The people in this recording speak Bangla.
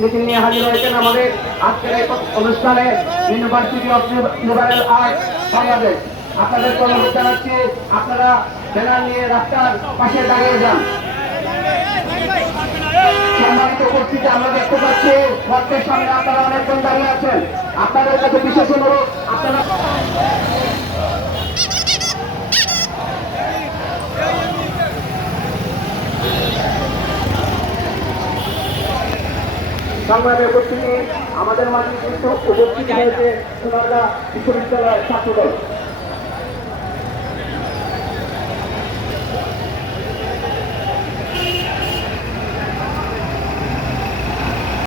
মিছিল নিয়ে হাজির হয়েছেন আমাদের আজকের এই অনুষ্ঠানে university of liberal art Bangladesh. আপনাদেরকে অনুরোধ জানাচ্ছি, আপনারা ব্যানার নিয়ে রাস্তার পাশে দাঁড়িয়ে যান। সম্মানিত উপস্থিতি, আমরা দেখতে পাচ্ছি মঞ্চের সামনে আপনারা অনেকজন দাঁড়িয়ে আছেন। আপনাদের কাছে বিশেষ অনুরোধ, আপনারা সংগ্রামে উপস্থিতি আমাদের মাঝে কিন্তু উপস্থিত হয়েছে সোনারগাঁ বিশ্ববিদ্যালয়ের ছাত্রদল।